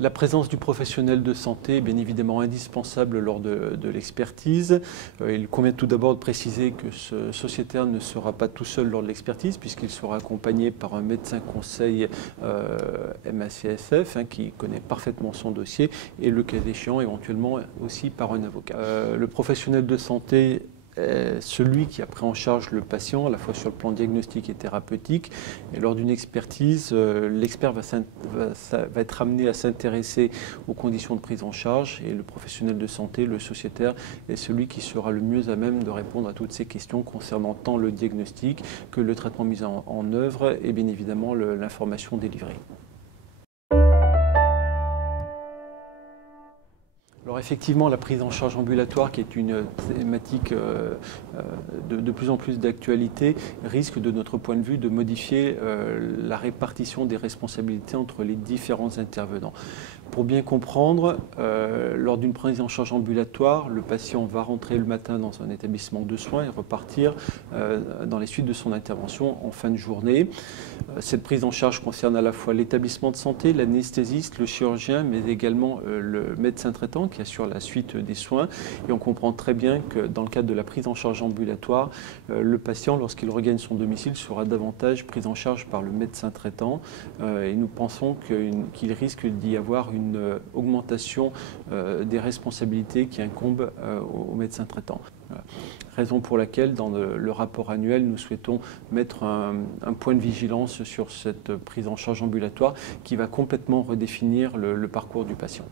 La présence du professionnel de santé est bien évidemment indispensable lors de l'expertise. Il convient tout d'abord de préciser que ce sociétaire ne sera pas tout seul lors de l'expertise puisqu'il sera accompagné par un médecin conseil MACSF qui connaît parfaitement son dossier et le cas échéant éventuellement aussi par un avocat. Le professionnel de santé celui qui a pris en charge le patient, à la fois sur le plan diagnostique et thérapeutique. Et lors d'une expertise, l'expert va être amené à s'intéresser aux conditions de prise en charge et le professionnel de santé, le sociétaire, est celui qui sera le mieux à même de répondre à toutes ces questions concernant tant le diagnostic que le traitement mis en œuvre et bien évidemment l'information délivrée. Alors effectivement, la prise en charge ambulatoire, qui est une thématique de plus en plus d'actualité, risque de notre point de vue de modifier la répartition des responsabilités entre les différents intervenants. Pour bien comprendre, lors d'une prise en charge ambulatoire, le patient va rentrer le matin dans un établissement de soins et repartir dans les suites de son intervention en fin de journée. Cette prise en charge concerne à la fois l'établissement de santé, l'anesthésiste, le chirurgien, mais également le médecin traitant qui assure la suite des soins. Et on comprend très bien que dans le cadre de la prise en charge ambulatoire, le patient, lorsqu'il regagne son domicile, sera davantage pris en charge par le médecin traitant. Et nous pensons qu'il risque d'y avoir une augmentation des responsabilités qui incombent au médecin traitant. Raison pour laquelle, dans le rapport annuel, nous souhaitons mettre un point de vigilance sur cette prise en charge ambulatoire qui va complètement redéfinir le parcours du patient.